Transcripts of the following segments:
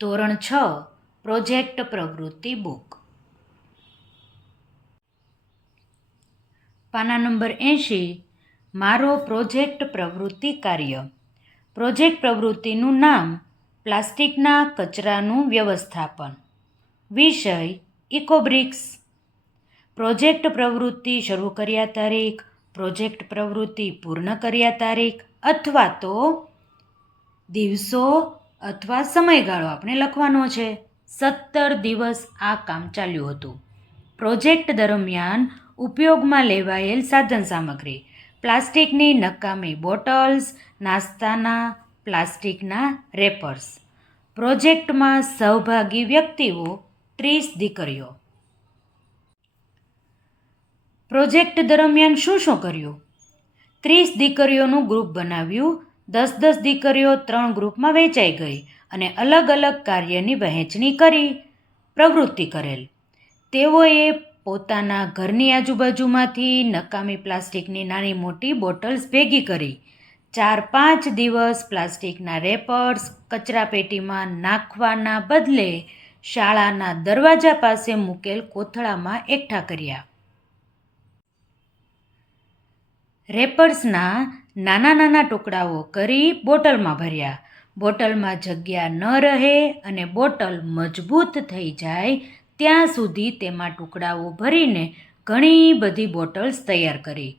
ધોરણ 6 પ્રોજેક્ટ પ્રવૃત્તિ બુક. પાના નંબર 80. મારો પ્રોજેક્ટ પ્રવૃત્તિ કાર્ય. પ્રોજેક્ટ પ્રવૃત્તિનું નામ પ્લાસ્ટિકના કચરાનું વ્યવસ્થાપન. વિષય ઇકોબ્રિક્સ. પ્રોજેક્ટ પ્રવૃત્તિ શરૂ કર્યા તારીખ, પ્રોજેક્ટ પ્રવૃત્તિ પૂર્ણ કર્યા તારીખ અથવા તો દિવસો અથવા સમયગાળો આપણે લખવાનો છે. 17 દિવસ આ કામ ચાલ્યું હતું. પ્રોજેક્ટ દરમિયાન ઉપયોગમાં લેવાયેલ સાધન સામગ્રી: પ્લાસ્ટિકની નકામી બોટલ્સ, નાસ્તાના પ્લાસ્ટિકના રેપર્સ. પ્રોજેક્ટમાં સહભાગી વ્યક્તિઓ 30 દીકરીઓ. પ્રોજેક્ટ દરમિયાન શું કર્યું? 30 દીકરીઓનું ગ્રુપ બનાવ્યું. 10 દીકરીઓ 3 ગ્રુપમાં વહેંચાઈ ગઈ અને અલગ અલગ કાર્યની વહેંચણી કરી પ્રવૃત્તિ કરેલ. તેઓએ પોતાના ઘરની આજુબાજુમાંથી નકામી પ્લાસ્ટિકની નાની મોટી બોટલ્સ ભેગી કરી 4-5 દિવસ પ્લાસ્ટિકના રેપર્સ કચરાપેટીમાં નાખવાના બદલે શાળાના દરવાજા પાસે મૂકેલ કોથળામાં એકઠા કર્યા. રેપર્સના નાના ટુકડાઓ કરી બોટલમાં ભર્યા. બોટલમાં જગ્યા ન રહે અને બોટલ મજબૂત થઈ જાય ત્યાં સુધી તેમાં ટુકડાઓ ભરીને ઘણી બધી બોટલ્સ તૈયાર કરી.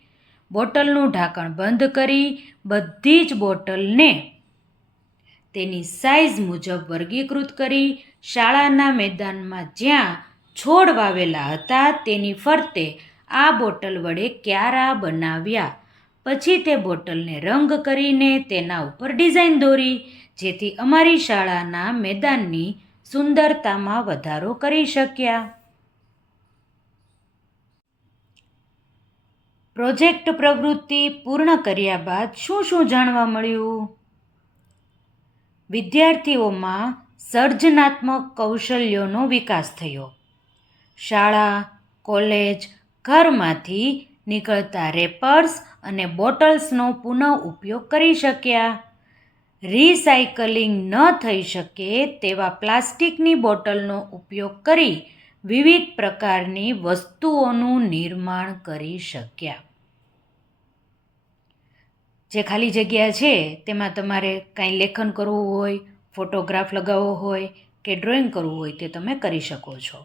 બોટલનું ઢાંકણ બંધ કરી બધી જ બોટલને તેની સાઇઝ મુજબ વર્ગીકૃત કરી શાળાના મેદાનમાં જ્યાં છોડ વાવેલા હતા તેની ફરતે આ બોટલ વડે ક્યારા બનાવ્યા. પછી તે બોટલને રંગ કરીને તેના ઉપર ડિઝાઇન દોરી, જેથી અમારી શાળાના મેદાનની સુંદરતામાં વધારો કરી શક્યા. પ્રોજેક્ટ પ્રવૃત્તિ પૂર્ણ કર્યા બાદ શું જાણવા મળ્યું? વિદ્યાર્થીઓમાં સર્જનાત્મક કૌશલ્યોનો વિકાસ થયો. શાળા, કોલેજ, ઘરમાંથી નીકળતા રેપર્સ અને બોટલ્સનો પુનઃ ઉપયોગ કરી શક્યા. રિસાયકલિંગ ન થઈ શકે તેવા પ્લાસ્ટિકની બોટલનો ઉપયોગ કરી વિવિધ પ્રકારની વસ્તુઓનું નિર્માણ કરી શક્યા. જે ખાલી જગ્યા છે તેમાં તમારે કાંઈ લેખન કરવું હોય, ફોટોગ્રાફ લગાવવો હોય કે ડ્રોઈંગ કરવું હોય તે તમે કરી શકો છો.